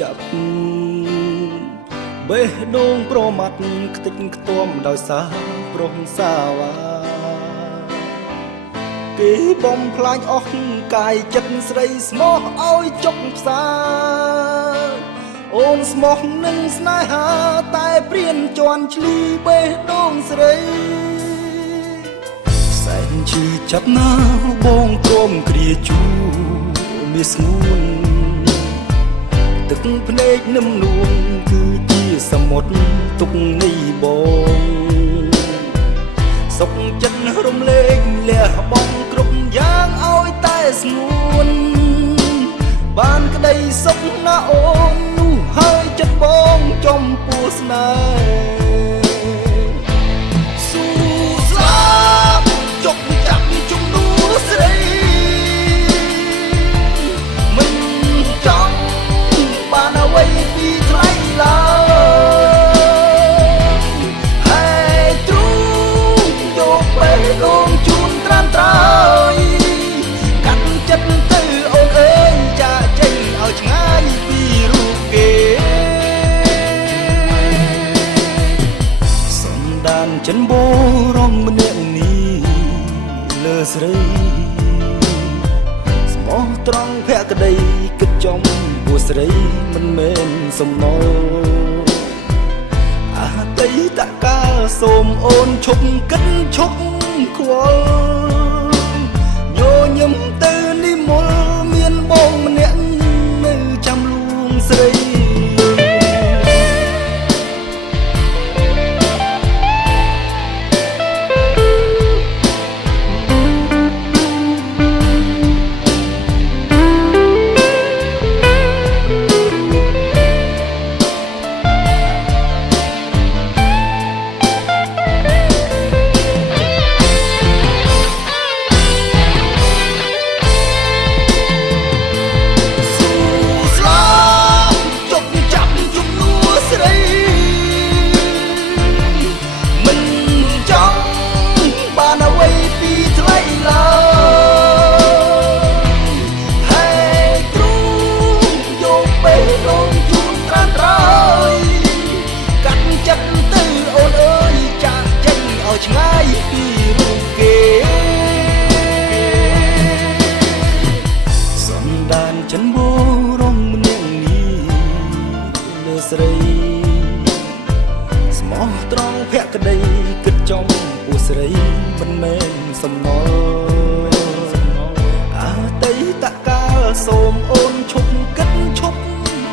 ចាប់បេះដូងប្រមាត់ខ្ទេចខ្ទាំដោយសារប្រុសសាវ៉ាគេបំផ្លាញអស់កាយចិត្តស្រីស្មោះឲ្យចុកផ្សាអូនស្មោះនឹងស្នេហាតែព្រានជន់ឈ្លីបេះដូងស្រីសែនឈឺចាប់ណាបងព្រមគ្រាជូមានស្ងួនទឹកភ្នែកនឹមនួនគឺជាសមុទ្រទុកនេះបងសុខចិត្តរំលែកលះបង់គ្រប់យ៉ាងឲ្យតែស្ងួនបានក្តីសុខណាអូននោះហើយចិត្តបងចំពោះស្នេហ៍ស៊ូស្លាប់ចុកចាប់ជំនួសស្រីមិនចង់បានអ្វីពីថ្លៃឡើយហើយទ្រូងយកបេះដូងជូនត្រាំត្រើយកាន់ចិត្តទៅអូនអើយចាចេញឲ្យឆ្ងាយពីរូបគេសំដានចិនបូរងម្នាក់នេះលើស្រីស្មោះត្រង់ភក្តីគិតចំពោះស្រីមិនមែនសំណុលអតីតកាលសូមអូនឈប់គិតឈប់ខ្វល់ញញឹមទៅនិមលមានបងម្នាក់នៅចាំលួងស្រីឆ្ងាយពីរូបគេសំដានចិនបូរងម្នាក់នេះលើស្រីស្មោះត្រង់ភក្តីគិតចំពោះស្រីមិនមែនសំណុលអតីតកាលសូមអូនឈប់គិតឈប់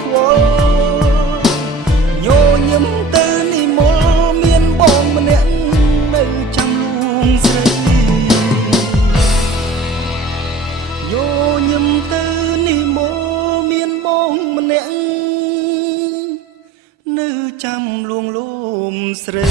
ខ្វល់ញញឹមទៅនិមលមានបងម្នាក់ញញឹមទៅនិមលមានបងម្នាក់នៅចាំលួងលោមស្រី